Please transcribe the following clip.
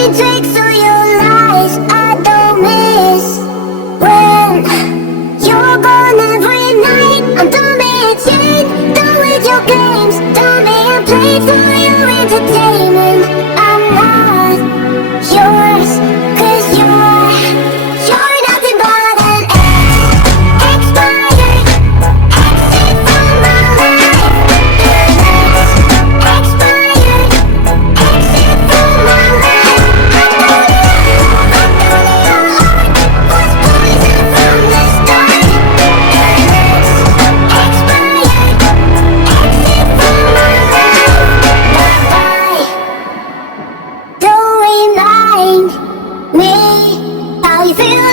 Every tricks of your lies I don't miss. When you're gone every night, I'm done being chained, done with your games, done being played for your entertainment. I'm not yours, 'cause you're nothing but an expired exit from my life. Expired exit from my life. Was poison from the start. Expired exit from my life. Bye-bye. Don't remind me how you feel.